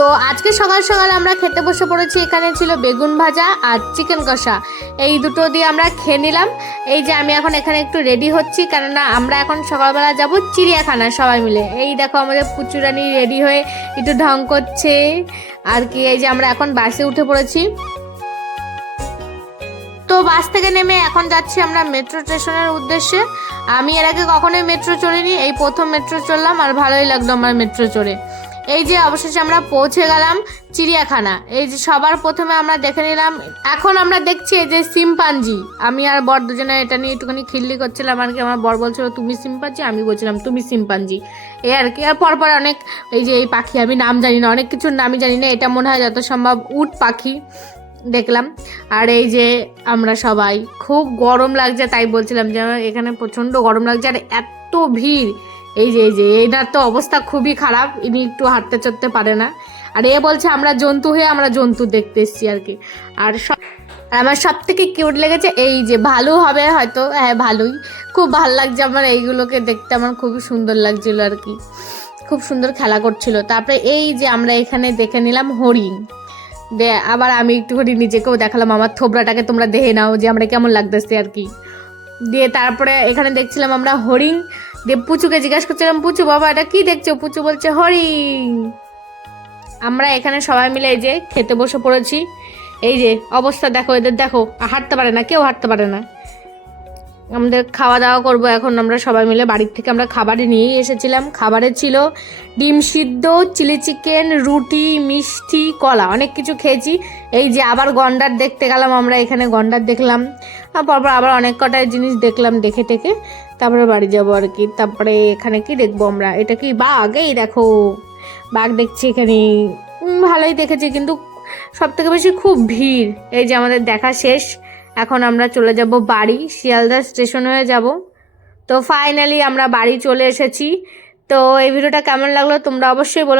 তো আজকে সকাল সকাল আমরা খেতে বসে পড়েছি। এখানে ছিল বেগুন ভাজা আর চিকেন কষা, এই দুটো দিয়ে আমরা খেয়ে নিলাম। এই যে আমি এখন এখানে একটু রেডি হচ্ছি, কেননা আমরা এখন সকালবেলা যাব চিড়িয়াখানা সবাই মিলে। এই দেখো আমাদের পুচুরানি রেডি হয়ে একটু ঢং করছে আর কি। এই যে আমরা এখন বাসে উঠে পড়েছি। তো বাস থেকে নেমে এখন যাচ্ছি আমরা মেট্রো স্টেশনের উদ্দেশ্যে। আমি এর আগে কখনোই মেট্রো চড়িনি, এই প্রথম মেট্রো চড়লাম আর ভালোই লাগলো আমার মেট্রো চড়ে। এই যে অবশেষে আমরা পৌঁছে গেলাম চিড়িয়াখানা। এই যে সবার প্রথমে আমরা দেখে নিলাম, এখন আমরা দেখছি এই যে শিম্পাঞ্জি। আমি আর বর দুজনে এটা নিয়ে একটুখানি খিল্লি করছিলাম আর কি। আমার বর বলছিল তুমি শিম্পাঞ্জি, আমি বলছিলাম তুমি শিম্পাঞ্জি, এই আর কি। আর পরপর অনেক এই যে এই পাখি, আমি নাম জানি না, অনেক কিছুর নামই জানি না। এটা মনে হয় যত সম্ভব উট পাখি দেখলাম। আর এই যে আমরা সবাই, খুব গরম লাগছে তাই বলছিলাম যে এখানে প্রচণ্ড গরম লাগছে আর এত ভিড়। এই যে এনার তো অবস্থা খুবই খারাপ, ইনি একটু হাঁটতে চড়তে পারে না। আর এ বলছে আমরা জন্তু হয়ে আমরা জন্তু দেখতে এসেছি আর কি। আর আমার সব থেকে কিউট লেগেছে এই যে ভালো হবে হয়তো, হ্যাঁ ভালোই, খুব ভালো লাগছে আমার এইগুলোকে দেখতে, আমার খুবই সুন্দর লাগছিল আর কি। খুব সুন্দর খেলা করছিল। তারপরে এই যে আমরা এখানে দেখে নিলাম হরিণ। আবার আমি একটুখানি নিজেকেও দেখালাম, আমার থোবরাটাকে তোমরা দেখে নাও যে আমরা কেমন লাগতেছে আর কি। দিয়ে তারপরে এখানে দেখছিলাম আমরা হরিণ। দিয়ে পুচুকে জিজ্ঞাসা করছিলাম, পুচু বাবা এটা কি দেখছো? পুচু বলছে হরিণ। আমরা এখানে সবাই মিলে এই যে খেতে বসে পড়েছি। এই যে অবস্থা দেখো এদের, দেখো হাঁটতে পারে না, কেউ হাঁটতে পারে না। আমাদের খাওয়া দাওয়া করবো এখন আমরা সবাই মিলে। বাড়ির থেকে আমরা খাবারে নিয়েই এসেছিলাম। খাবারে ছিল ডিম সিদ্ধ, চিলি চিকেন, রুটি, মিষ্টি, কলা, অনেক কিছু খেয়েছি। এই যে আবার গন্ডার দেখতে গেলাম আমরা, এখানে গন্ডার দেখলাম। পরপর আবার অনেক কটাই জিনিস দেখলাম দেখে টেকে, তারপরে বাড়ি যাবো আর কি। তারপরে এখানে কি দেখবো আমরা, এটা কি বাঘ? এই দেখো বাঘ দেখছি এখানে। ভালোই দেখেছি, কিন্তু সব থেকে বেশি খুব ভিড়। এই যে আমাদের দেখা শেষ, এখন আমরা চলে যাব বাড়ি, শিয়ালদা স্টেশন হয়ে যাব। তো ফাইনালি আমরা বাড়ি চলে এসেছি। তো এই ভিডিওটা কেমন লাগলো তোমরা অবশ্যই বলো।